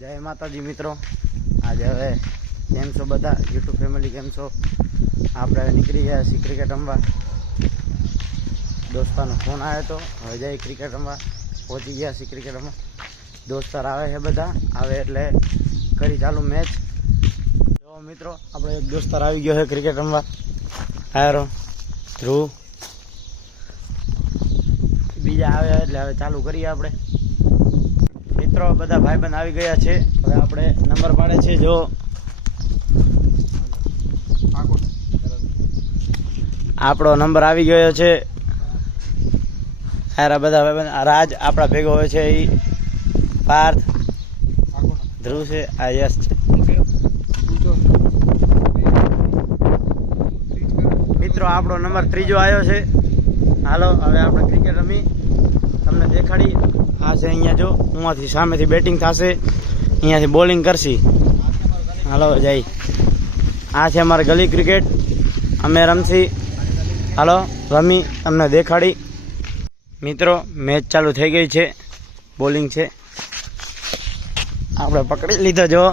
जय माताजी मित्रों। आज हवे केम छो बधा यूट्यूब फेमिली केम छो? आपणे निकली गया छी क्रिकेट रमवा। दोस्तानो फोन आयो तो हवे जाई क्रिकेट रमवा। पहुंची गया छी क्रिकेट रमवा। दोस्तार आवे है बधा आवे एटले करी चालू मैच। जो मित्रों आपणे एक दोस्तार आवी गयो है क्रिकेट रमवा। आरो ध्रुव बीजा आवे एटले हवे चालू करीए आपणे। मित्रों बधा भाईबंध આવી ગયા છે। હવે આપણે નંબર પાડે છે જો આપણો નંબર આવી ગયો છે। આરા બધા ભાઈબંધ રાજ આપણા ભેગો હોય છે। ઈ પાર્થ ધ્રુવ છે આ યસ છે। મિત્રો આપણો નંબર ત્રીજો આવ્યો છે। હાલો હવે આપણે ક્રિકેટ રમી તમને દેખાડી। आ से अँ जो उँ सामे थी बेटिंग थशे अँ बॉलिंग करशी। हालो जाई आ है अमार गली क्रिकेट अमे रमशी। हालो रमी तमने देखाड़ी। मित्रों मैच चालू थई गई है। बॉलिंग है आपणे पकड़ी लीधो। जो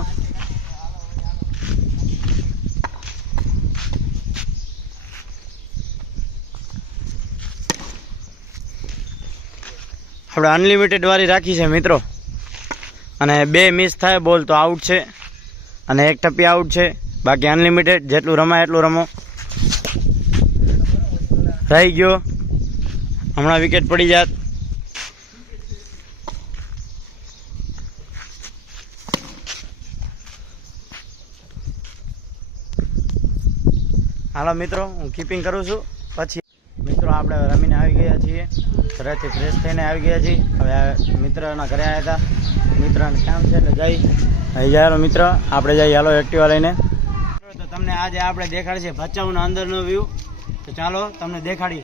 આપણે અનલિમિટેડ વાળી રાખી છે મિત્રો। અને બે મિસ થાય બોલ તો આઉટ છે અને એક ટપી આઉટ છે। બાકી અનલિમિટેડ જેટલું રમાય એટલું રમો। રહી ગયો હમણાં વિકેટ પડી જાત। હાલો મિત્રો હું કીપિંગ કરું છું। પછી મિત્રો આપણે રમીને આવી ગયા છીએ। ઘરેથી ફ્રેશ થઈને આવી ગયા છીએ। હવે મિત્રના ઘરે આવ્યા હતા। મિત્રને કામ છે એટલે જઈ અહીં જાય મિત્ર આપણે જઈએ। હાલો એક્ટિવા લઈને। તો તમને આજે આપણે દેખાડશે ભચાઉના અંદરનો વ્યૂ। તો ચાલો તમને દેખાડી।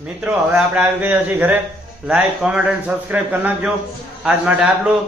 મિત્રો હવે આપણે આવી ગયા છીએ ઘરે। લાઈક કોમેન્ટ અને સબસ્ક્રાઇબ કરી નાખજો। આજ માટે આટલું।